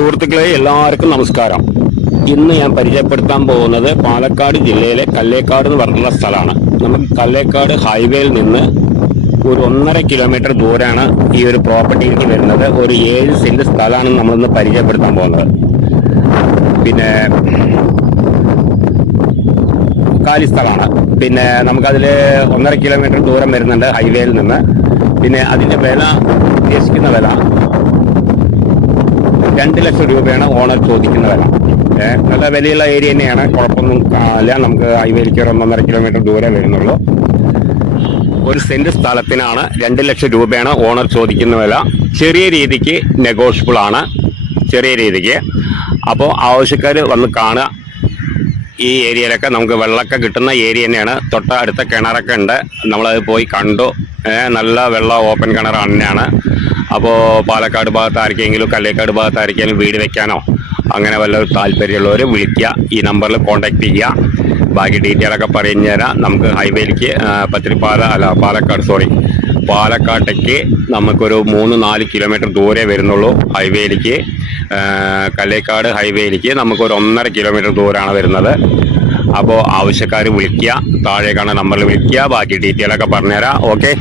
സുഹൃത്തുക്കളെ എല്ലാവർക്കും നമസ്കാരം. ഇന്ന് ഞാൻ പരിചയപ്പെടുത്താൻ പോകുന്നത് പാലക്കാട് ജില്ലയിലെ കല്ലേക്കാട് എന്ന് പറഞ്ഞുള്ള സ്ഥലമാണ്. നമുക്ക് കല്ലേക്കാട് ഹൈവേയിൽ നിന്ന് ഒരു 1.5 കിലോമീറ്റർ ദൂരമാണ് ഈ ഒരു പ്രോപ്പർട്ടിക്ക് വരുന്നത്. ഒരു 7 സെന്റ് സ്ഥലമാണ് നമ്മളിന്ന് പരിചയപ്പെടുത്താൻ പോകുന്നത്. പിന്നെ കാലി സ്ഥലമാണ്. പിന്നെ നമുക്കതിൽ 1.5 കിലോമീറ്റർ ദൂരം വരുന്നുണ്ട് ഹൈവേയിൽ നിന്ന്. പിന്നെ അതിൻ്റെ വില, ഉദ്ദേശിക്കുന്ന വില 2 ലക്ഷം രൂപയാണ് ഓണർ ചോദിക്കുന്ന വില. നല്ല വിലയുള്ള ഏരിയ തന്നെയാണ്, കുഴപ്പമൊന്നും ഇല്ല. നമുക്ക് ഹൈവേയിലേക്ക് ഒരു 1.5 കിലോമീറ്റർ ദൂരം വരുന്നുള്ളൂ. ഒരു സെന്റ് സ്ഥലത്തിനാണ് 2 ലക്ഷം രൂപയാണ് ഓണർ ചോദിക്കുന്ന വില. ചെറിയ രീതിക്ക് നെഗോഷ്യബിൾ ആണ്, ചെറിയ രീതിക്ക്. അപ്പോൾ ആവശ്യക്കാർ വന്ന് കാണുക. ഈ ഏരിയയിലൊക്കെ നമുക്ക് വെള്ളമൊക്കെ കിട്ടുന്ന ഏരിയ തന്നെയാണ്. തൊട്ടടുത്ത കിണറൊക്കെ ഉണ്ട്, നമ്മളത് പോയി കണ്ടു. നല്ല വെള്ളം, ഓപ്പൺ കിണർ തന്നെയാണ്. അപ്പോൾ പാലക്കാട് ഭാഗത്ത് ആർക്കെങ്കിലും, കല്ലേക്കാട് ഭാഗത്ത് ആർക്കെങ്കിലും വീട് വെക്കാനോ അങ്ങനെ വല്ല താല്പര്യമുള്ളവർ വിളിക്കുക, ഈ നമ്പറിൽ കോൺടാക്ട് ചെയ്യുക. ബാക്കി ഡീറ്റെയിലൊക്കെ പറഞ്ഞു തരാം. നമുക്ക് ഹൈവേയിലേക്ക് പാലക്കാട്ടേക്ക് നമുക്കൊരു 3-4 കിലോമീറ്റർ ദൂരെ വരുന്നുള്ളൂ. ഹൈവേയിലേക്ക്, കല്ലേക്കാട് ഹൈവേയിലേക്ക് നമുക്കൊരു 1.5 കിലോമീറ്റർ ദൂരമാണ് വരുന്നത്. അപ്പോൾ ആവശ്യക്കാർ വിളിക്കുക, താഴെ കാണുന്ന നമ്പറിൽ വിളിക്കുക. ബാക്കി ഡീറ്റെയിലൊക്കെ പറഞ്ഞുതരാം. ഓക്കെ.